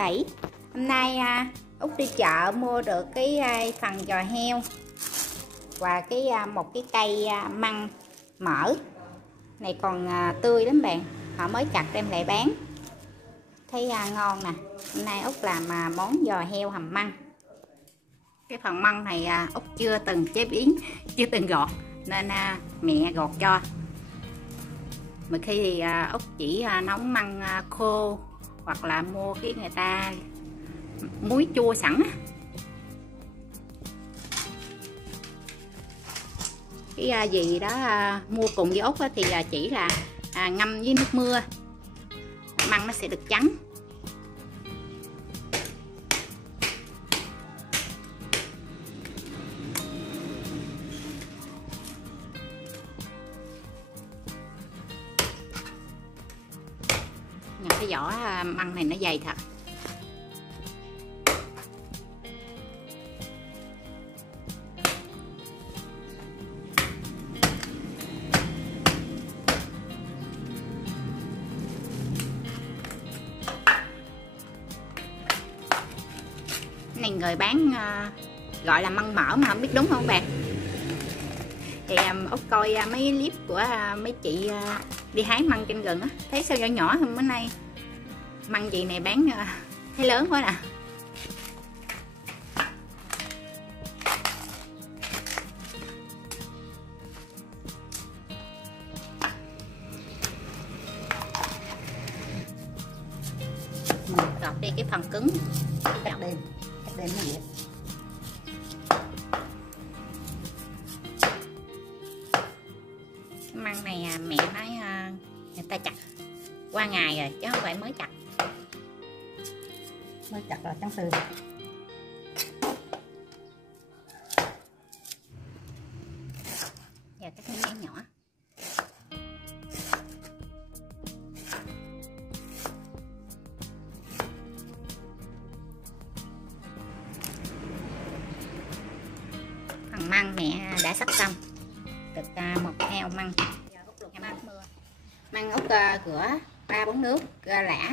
7. Hôm nay Út đi chợ mua được cái phần giò heo và một cái cây măng mỡ này còn tươi lắm bạn, họ mới chặt đem lại bán, thấy ngon nè. Hôm nay Út làm món giò heo hầm măng. Cái phần măng này Út chưa từng chế biến, chưa từng gọt nên mẹ gọt cho. Mà khi thì Út chỉ nấu măng khô hoặc là mua cái người ta muối chua sẵn á. Cái gì đó mua cùng với Út thì chỉ là ngâm với nước mưa, măng nó sẽ được trắng. Nhìn cái vỏ măng này nó dày thật. Này người bán gọi là măng mỡ mà không biết đúng không bạn. Thì Út coi mấy clip của mấy chị đi hái măng trên rừng á, thấy sao nhỏ nhỏ hơn. Bữa nay măng gì này bán thấy lớn quá nè. Mình gọt đi cái phần cứng, cắt đêm nó vậy. Măng này mẹ nói người ta chặt qua ngày rồi chứ không phải mới chặt là tháng 4. Giờ cắt miếng nhỏ. Phần măng mẹ đã sắc xong được một heo măng. Măng Út rửa 3-4 nước lã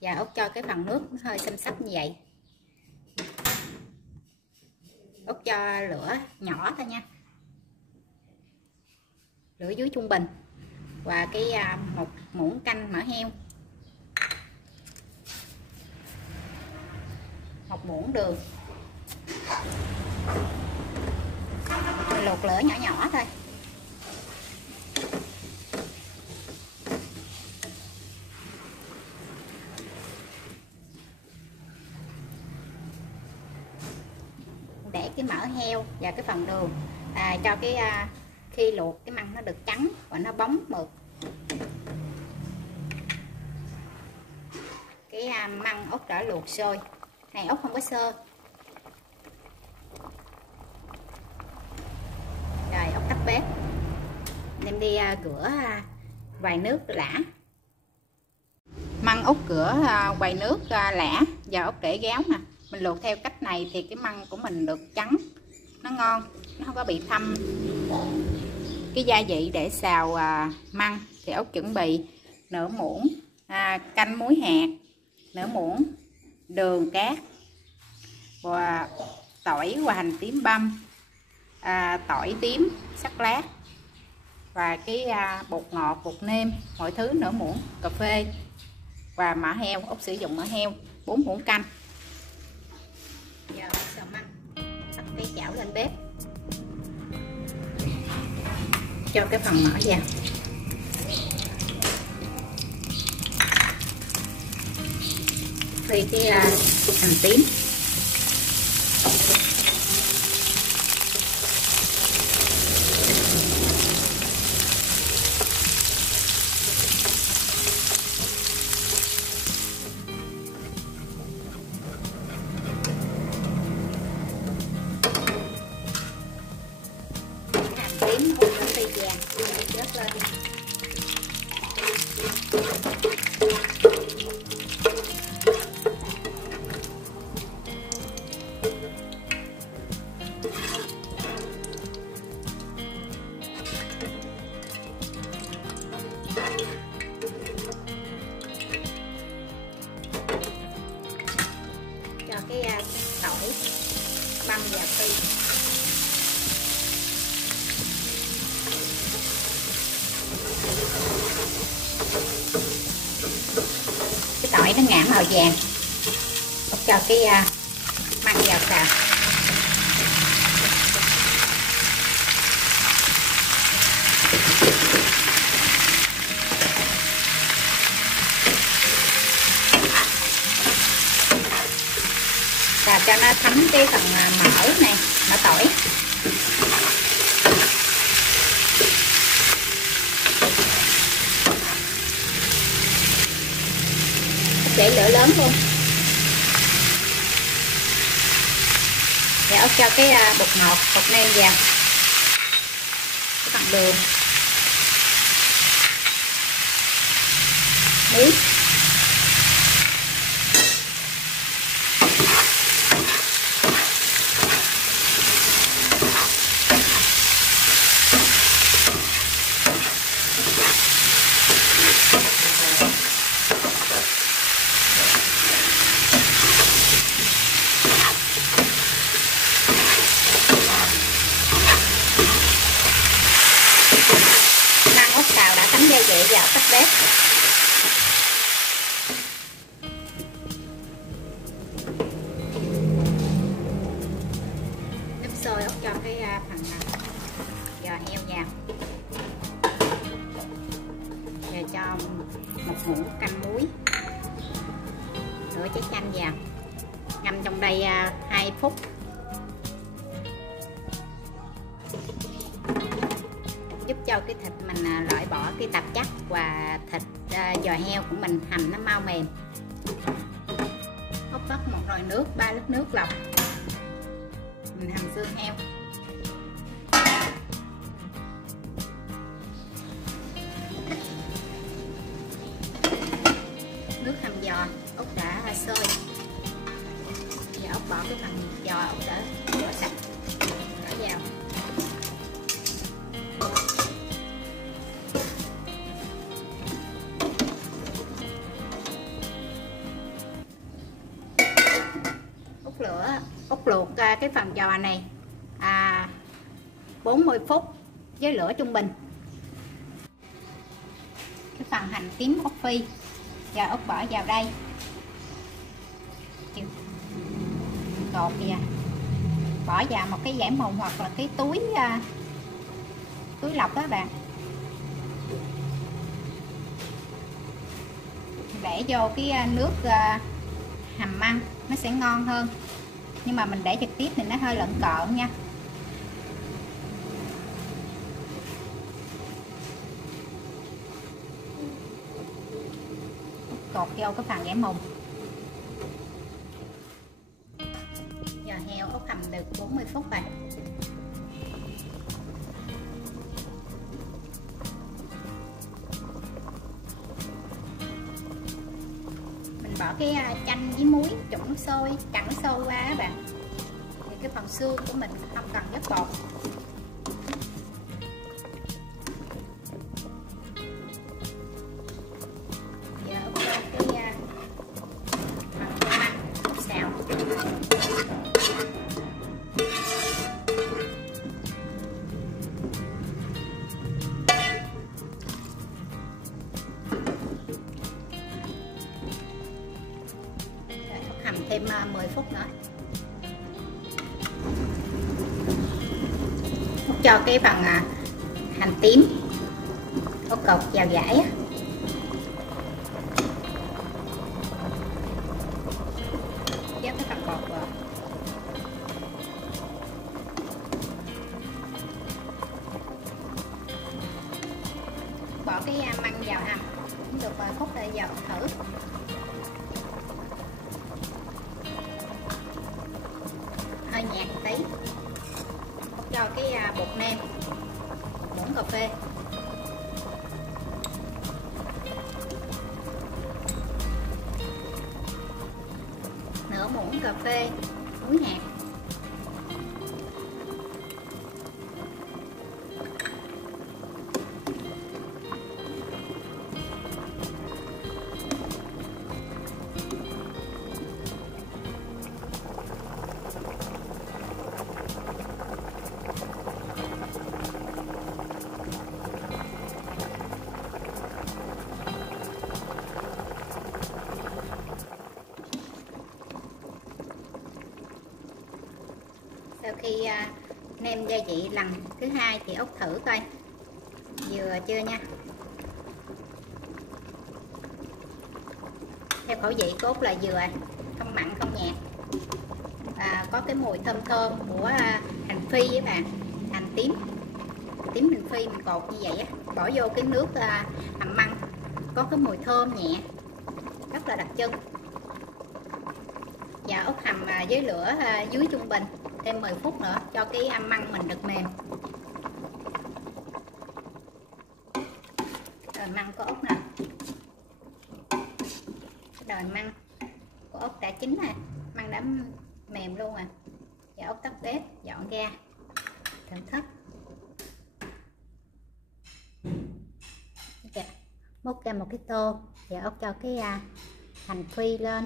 và Út cho cái phần nước nó hơi xâm xấp như vậy. Út cho lửa nhỏ thôi nha, lửa dưới trung bình, và một muỗng canh mỡ heo, 1 muỗng đường. Luộc lửa nhỏ nhỏ thôi. Để cái mỡ heo và cái phần đường cho khi luộc cái măng nó được trắng và nó bóng mượt. Cái măng Út đã luộc sôi, này Út không có sơ. Rồi Út tắt bếp, đem đi rửa vài nước lã. Măng Út rửa vài nước lã và Út để ráo nè. Mình luộc theo cách này thì cái măng của mình được trắng, nó ngon, nó không có bị thâm. Cái gia vị để xào măng thì Út chuẩn bị nửa muỗng canh muối hạt, nửa muỗng đường cát, và tỏi và hành tím băm, tỏi tím sắc lát, và cái bột ngọt, bột nêm, mọi thứ nửa muỗng cà phê, và mỡ heo. Út sử dụng mỡ heo 4 muỗng canh. Giờ xào măng, bắt cái chảo lên bếp, cho cái phần mỡ vào, phi cái hành tím, tím hút nó phi vàng, rớt lên. nó ngả màu vàng. Út cho cái măng vào xào. Xào cho nó thấm cái phần mỡ này, mỡ tỏi. Để lửa lớn luôn. Để Út cho cái bột ngọt, bột nêm vào, cái phần đường, muối, xào đã thấm gia vị vào tắt bếp. Nước sôi Út cho cái phần giò heo vào. Giờ cho một muỗng canh muối, nửa trái chanh vào, ngâm trong đây 2 phút. Giúp cho cái thịt mình loại bỏ cái tạp chất và thịt giò heo của mình hầm nó mau mềm. Út vắt một nồi nước, 3 lít nước lọc, mình hầm xương heo. Nước hầm giò Út đã sôi. Giờ Út bỏ cái phần giò Út đã rửa sạch, bỏ vào. Út luộc cái phần giò này 40 phút với lửa trung bình. Cái phần hành tím ốc phi giờ Út bỏ vào đây, cột kìa, bỏ vào một cái dải mùng hoặc là cái túi lọc đó bạn, để vô cái nước hầm măng nó sẽ ngon hơn. Nhưng mà mình để trực tiếp thì nó hơi lợn cợn nha. Cột vô cái phần dẻ mùng. Giờ heo Út hầm được 40 phút rồi. Mình bỏ cái chanh với muối trộn nước sôi, cặn nước sôi qua các bạn. Thì cái phần xương của mình không cần rất bột. Giờ Út cho cái phần măng Út xào. Hầm thêm 10 phút nữa. Út cho cái phần hành tím Út cột vào dải á. Dớt cái phần bột vào. Bỏ cái măng vào hầm cũng được 10 phút để giờ thử. Hơi nhạt tí. Cho cái bột nêm, muỗng cà phê, nửa muỗng cà phê muối hạt, khi nêm gia vị lần thứ hai thì Út thử coi vừa chưa nha. Theo khẩu vị của Út là vừa, không mặn không nhạt, có cái mùi thơm thơm của hành phi với bạn, hành tím hành phi mình cột như vậy á, bỏ vô cái nước hầm măng, có cái mùi thơm nhẹ rất là đặc trưng. Và Út hầm với lửa dưới trung bình thêm 10 phút nữa cho cái măng mình được mềm. Rồi măng của Út nè, rồi măng của Út đã chín nè, măng đã mềm luôn à. Và Út tắt bếp dọn ra thưởng thức. Múc ra một cái tô và Út cho cái hành phi lên.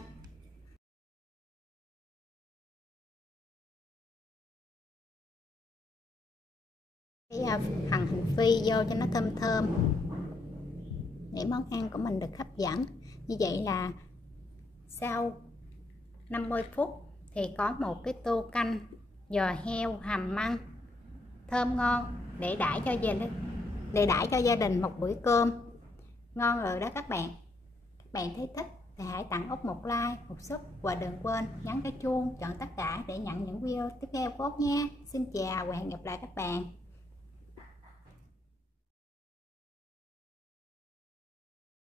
Cái hành phi vô cho nó thơm thơm để món ăn của mình được hấp dẫn. Như vậy là sau 50 phút thì có một cái tô canh giò heo hầm măng thơm ngon để đãi cho gia đình một bữa cơm ngon rồi đó các bạn. Các bạn thấy thích thì hãy tặng Út một like, một sub và đừng quên nhấn cái chuông chọn tất cả để nhận những video tiếp theo của Út nha. Xin chào và hẹn gặp lại các bạn.